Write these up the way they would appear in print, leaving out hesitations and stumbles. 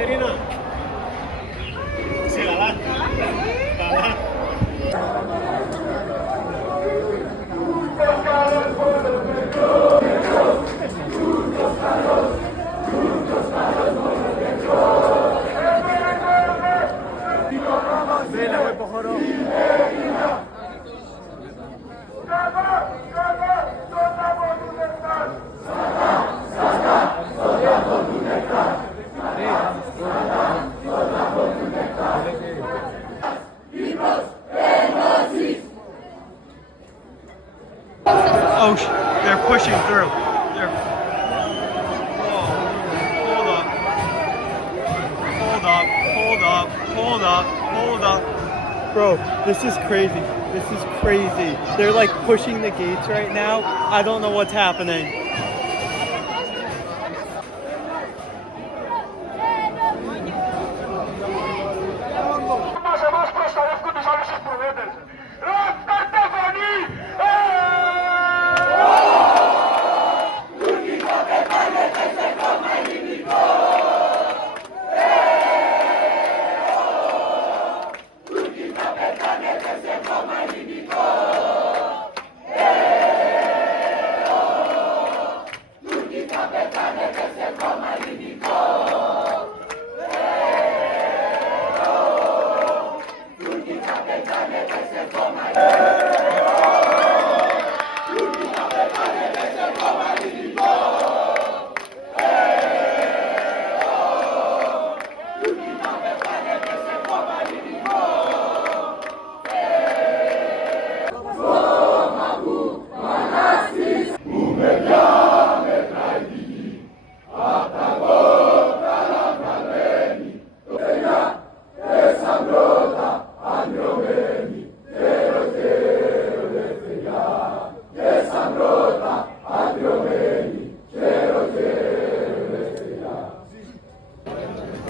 Caterina. Sí, la. Oh, they're pushing through. They're... Whoa. Hold up. Hold up. Hold up. Hold up. Hold up. Bro, this is crazy. This is crazy. They're like pushing the gates right now. I don't know what's happening.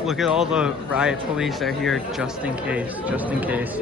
Look at all the riot police are here just in case, just in case.